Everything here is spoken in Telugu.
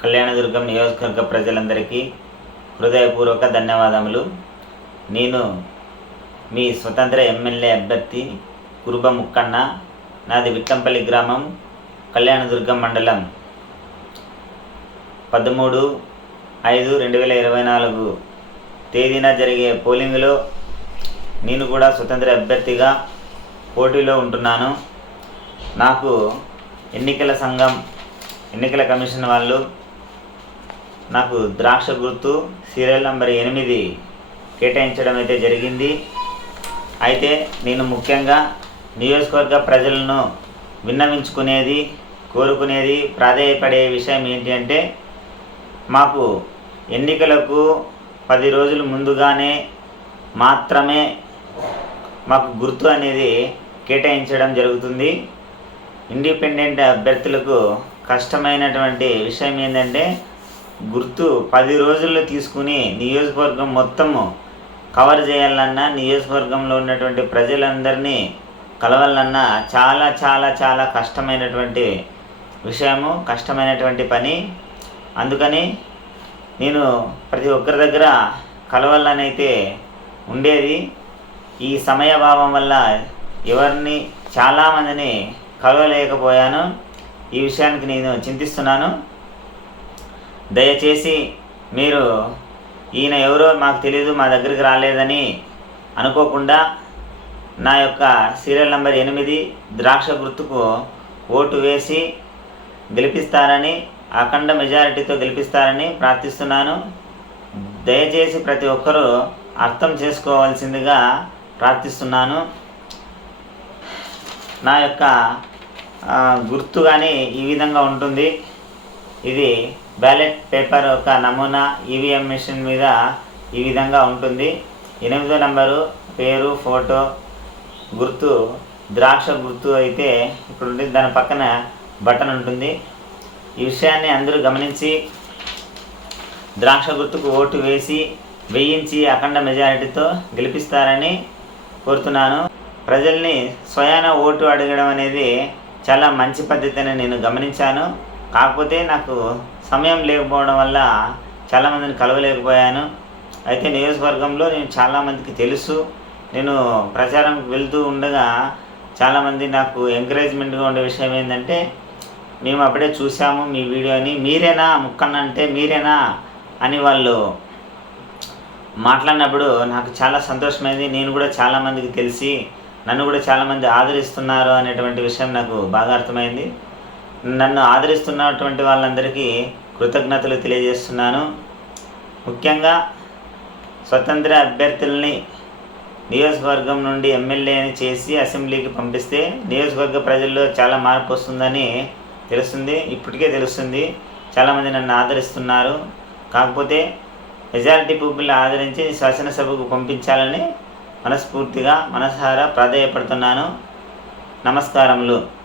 కళ్యాణదుర్గం నియోజకవర్గ ప్రజలందరికీ హృదయపూర్వక ధన్యవాదములు. నేను మీ స్వతంత్ర ఎమ్మెల్యే అభ్యర్థి కురుబ ముక్కన్న నాది విట్టంపల్లి గ్రామం కళ్యాణదుర్గం మండలం. పదమూడు ఐదు రెండు వేల ఇరవై నాలుగు తేదీన జరిగే పోలింగ్లో నేను కూడా స్వతంత్ర అభ్యర్థిగా పోటీలో ఉంటున్నాను. నాకు ఎన్నికల సంఘం ఎన్నికల కమిషన్ వాళ్ళు నాకు ద్రాక్ష గుర్తు సీరియల్ నంబర్ ఎనిమిది కేటాయించడం అయితే జరిగింది. అయితే నేను ముఖ్యంగా నియోజకవర్గ ప్రజలను విన్నవించుకునేది కోరుకునేది ప్రాధేయపడే విషయం ఏంటి అంటే మాకు ఎన్నికలకు పది రోజులు ముందుగానే మాత్రమే మాకు గుర్తు అనేది కేటాయించడం జరుగుతుంది. ఇండిపెండెంట్ అభ్యర్థులకు కష్టమైనటువంటి విషయం ఏంటంటే గుర్తు పది రోజుల్లో తీసుకుని నియోజకవర్గం మొత్తము కవర్ చేయాలన్నా నియోజకవర్గంలో ఉన్నటువంటి ప్రజలందరినీ కలవాలన్నా చాలా చాలా చాలా కష్టమైనటువంటి విషయము కష్టమైనటువంటి పని. అందుకని నేను ప్రతి ఒక్కరి దగ్గర కలవాలనైతే ఉండేది. ఈ సమయభావం వల్ల ఎవరిని చాలామందిని కలవలేకపోయాను. ఈ విషయానికి నేను చింతిస్తున్నాను. దయచేసి మీరు ఈయన ఎవరో మాకు తెలియదు మా దగ్గరికి రాలేదని అనుకోకుండా నా యొక్క సీరియల్ నంబర్ ఎనిమిది ద్రాక్ష గుర్తుకు ఓటు వేసి గెలిపిస్తారని అఖండ మెజారిటీతో గెలిపిస్తారని ప్రార్థిస్తున్నాను. దయచేసి ప్రతి ఒక్కరూ అర్థం చేసుకోవాల్సిందిగా ప్రార్థిస్తున్నాను. నా యొక్క గుర్తు కానీ ఈ విధంగా ఉంటుంది. ఇది బ్యాలెట్ పేపర్ ఒక నమూనా ఈవీఎం మిషన్ మీద ఈ విధంగా ఉంటుంది. ఎనిమిదో నంబరు పేరు ఫోటో గుర్తు ద్రాక్ష గుర్తు అయితే ఇప్పుడు ఉంటుంది దాని పక్కన బటన్ ఉంటుంది. ఈ విషయాన్ని అందరూ గమనించి ద్రాక్ష గుర్తుకు ఓటు వేసి వేయించి అఖండ మెజారిటీతో గెలిపిస్తారని కోరుతున్నాను. ప్రజల్ని స్వయాన ఓటు అడగడం అనేది చాలా మంచి పద్ధతి అని నేను గమనించాను. కాకపోతే నాకు సమయం లేకపోవడం వల్ల చాలామందిని కలవలేకపోయాను. అయితే నియోజకవర్గంలో నేను చాలామందికి తెలుసు. నేను ప్రచారం వెళ్తూ ఉండగా చాలామంది నాకు ఎంకరేజ్మెంట్గా ఉండే విషయం ఏంటంటే మేము అప్పుడే చూసాము మీ వీడియోని. మీరేనా ముక్కన్న అంటే మీరేనా అని వాళ్ళు మాట్లాడినప్పుడు నాకు చాలా సంతోషమైంది. నేను కూడా చాలామందికి తెలిసి నన్ను కూడా చాలామంది ఆదరిస్తున్నారు అనేటువంటి విషయం నాకు బాగా అర్థమైంది. నన్ను ఆదరిస్తున్నటువంటి వాళ్ళందరికీ కృతజ్ఞతలు తెలియజేస్తున్నాను. ముఖ్యంగా స్వతంత్ర అభ్యర్థుల్ని నియోజకవర్గం నుండి ఎమ్మెల్యేని చేసి అసెంబ్లీకి పంపిస్తే నియోజకవర్గ ప్రజల్లో చాలా మార్పు వస్తుందని తెలుస్తుంది ఇప్పటికే తెలుస్తుంది. చాలామంది నన్ను ఆదరిస్తున్నారు. కాకపోతే మెజారిటీ పీపుల్ని ఆదరించి శాసనసభకు పంపించాలని మనస్ఫూర్తిగా మనసారా ప్రాధేయపడుతున్నాను. నమస్కారములు.